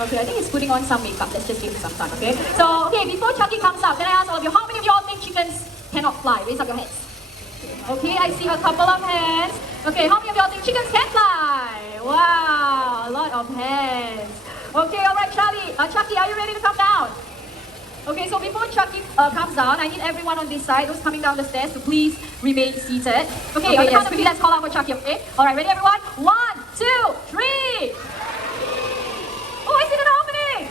Okay, I think he's putting on some makeup. Let's just give him some time, okay? So, okay, before Chucky comes up, can I ask all of you, how many of you all think chickens cannot fly? Raise up your hands. Okay, I see a couple of hands. Okay, how many of you all think chickens can fly? Wow, a lot of hands. Okay, all right, Chucky, are you ready to come down? Okay, so before Chucky comes down, I need everyone on this side, those coming down the stairs, to please remain seated. Okay, on the count of three, let's call out for Chucky, okay? All right, ready everyone? 1, 2, 3! Oh, I see an opening!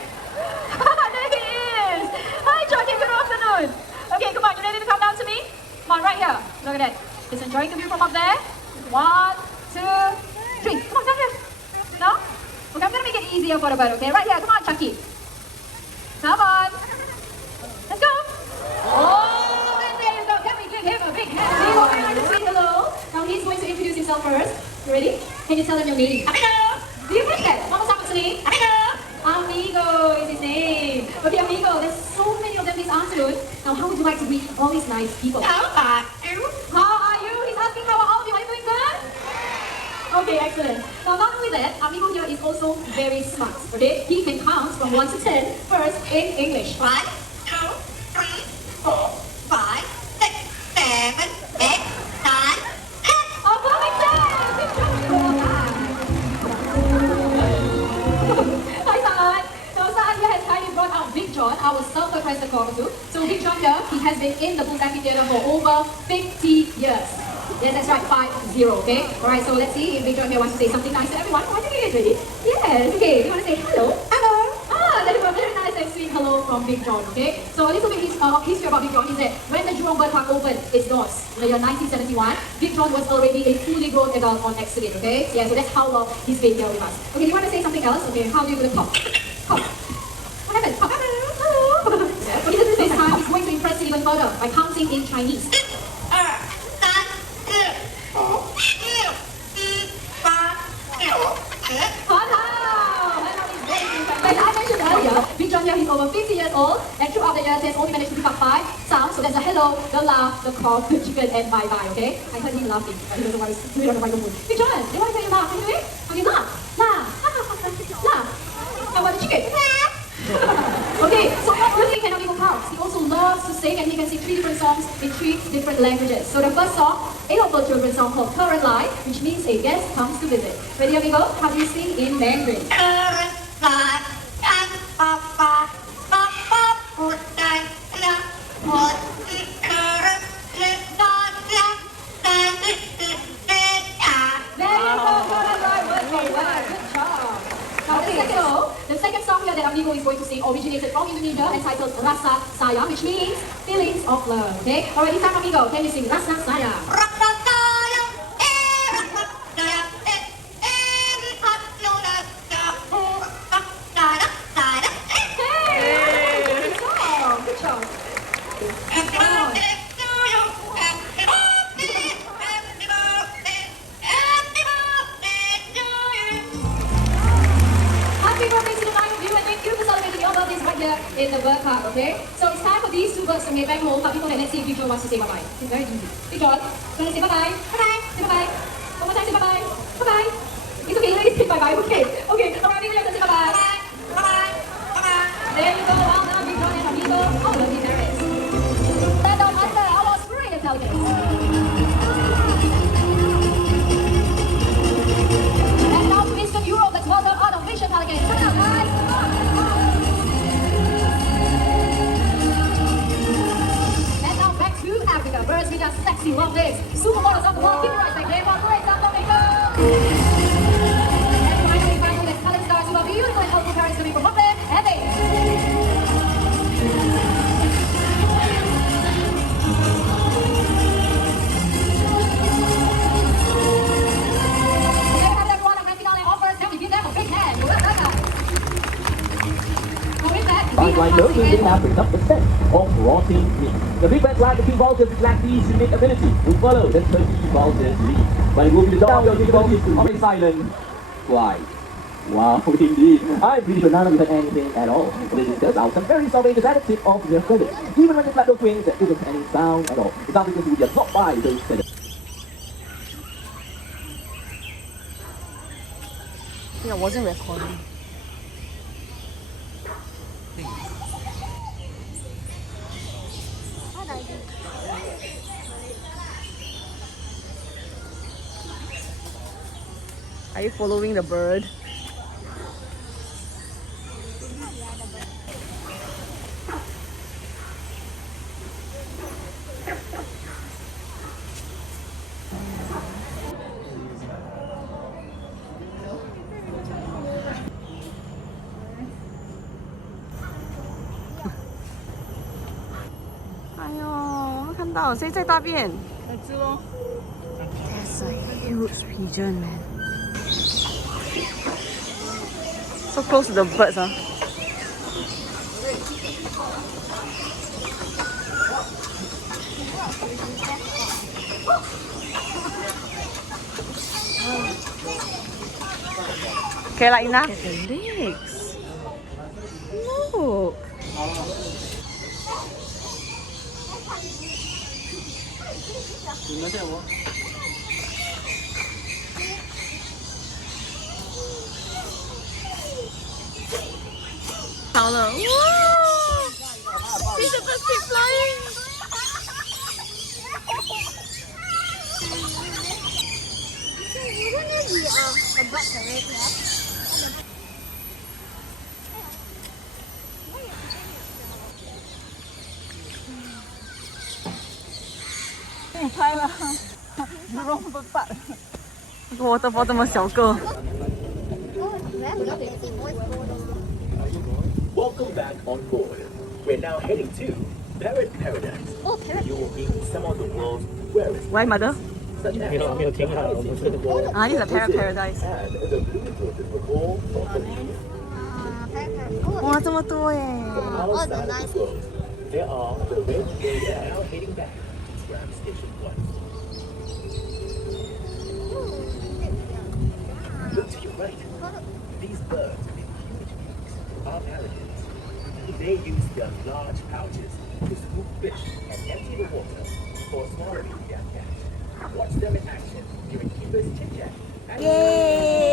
There he is! Hi, Chucky, good afternoon! Okay, come on, you ready to come down to me? Come on, right here. Look at that. Just enjoying the view from up there. 1, 2, 3. Come on, down here. No? Okay, I'm gonna make it easier for the bird, okay? Right here, come on, Chucky. Come on. Let's go! Oh, and there you go. Can we give him a big hand? Do you want to say hello? Now he's going to introduce himself first. You ready? Can you tell them your name? Amigo! Do you catch that? One more time, what's the name? Amigo! Amigo is his name. Okay, Amigo, there's so many of them this afternoon. Now, how would you like to greet all these nice people? How are you? How are you? He's asking how are all of you? Are you doing good? Okay, excellent. Now, not only that, Amigo here is also very smart. Okay, he can count from 1 to 10 first in English. 1, 2, 3, 4, 5, 6, 7, 8, 9, 10. Oh, perfect 10! Good job! Hi, Saan. So, Saan here has kindly brought out Big John, our self-requested cockatoo. So, Big John here, he has been in the Bulldaki Theatre for over 50 years. Yes, that's right, 50, okay? Alright, so let's see if Big John here wants to say something nice to everyone. Oh, I think he is ready. Yes, okay, you want to say hello? Hello! Ah, that is a very nice and sweet hello from Big John, okay? So a little bit of history about Big John is that when the Jurong Bird Park opened its doors in the year 1971, Big John was already a fully grown adult on accident, okay? Yeah, so that's how long he's been here with us. Okay, do you want to say something else? Okay, how do you do the talk? Talk. What happened? Talk. Hello! Okay, this time he's going to impress you even further by counting in Chinese. Big John here, he's over 50 years old, and throughout the years, he has only managed to pick up 5 sounds. So there's the hello, the laugh, the call, the chicken, and bye-bye, okay? I heard him laughing, but he doesn't want to do it on the microphone. Big John, do you want to say your laugh? Can you do it? Okay, laugh, laugh, laugh. How about the chicken? Okay, so not only can Amigo count, he also loves to sing, and he can sing 3 different songs in 3 different languages. So the first song, a local children's song called Current Line, which means a guest comes to visit. Ready, Amigo? How do you sing in Mandarin? Current Line. The second song here that Amigo is going to sing originated from Indonesia, entitled Rasa Sayang, which means feelings of love. Okay? Alright, this time Amigo, can you sing Rasa Sayang? Rasa Sayang, Rasa Sayang, hey! Good job, good job. In the bird park, okay? So it's time for these 2 birds to head back home, but before that, let's see if Big John wants to say bye-bye. It's very easy. Big John, you want to say bye-bye? Bye-bye! Say bye-bye! One more time, say bye-bye! Bye-bye! It's okay, you say bye-bye, okay? Okay, alright, Big John, say bye-bye! Bye-bye! Bye-bye! Bye-bye! There you go, well done, Big John and Amigo. Oh, lovely parents. Stand down under our spring intelligence. And now to Eastern Europe, let's welcome our Vision Pelicans. Come on, guys! Africa, birds with their sexy long legs. Supermodels on the wall, keep your eyes back there. One great sound, Domingo! And finally, there's talent stars who are beautiful and helpful parents coming from up there, and they... There we have everyone, our grand finale offers. Can we give them a big hand? Bud Light knows we didn't have enough percent of rotting meat. The big bad like the King Vultures lack these unique ability to follow the 30 Vultures lead. But it will be the dog of the Vultures to be silent. Why? Wow, indeed. I'm pretty sure none of you had anything at all. This is just out some very salvageous attitude of their feathers. Even when they flap those wings, there isn't any sound at all. It's not because we just drop by those feathers. I wasn't recording. Are you following the bird?哎呦，看到谁在大便？那只咯。That's a huge pigeon, man. So close to the birds, huh? Okay, like enough. Look at the legs. Look. Wow! See the birds keep flying. Wouldn't it be a butt right there? Jurong Bird Park. 这个 waterfall 这么小个。 Welcome back on board. We're now heading to Parrot Paradise. Oh, parrot. You will meet some of the world's rarest Why, mother? such as the world Ah, this is a parrot paradise. and the blue tortoise all of the Oh, 哇，这么多耶！ outside of the world. There are the red birds now heading back to Tram Station 1. Look to your right. These birds with huge beaks are paladins. They use their large pouches to scoop fish and empty the water for swallowing their catch. Watch them in action during Keeper's chit chat. Yay!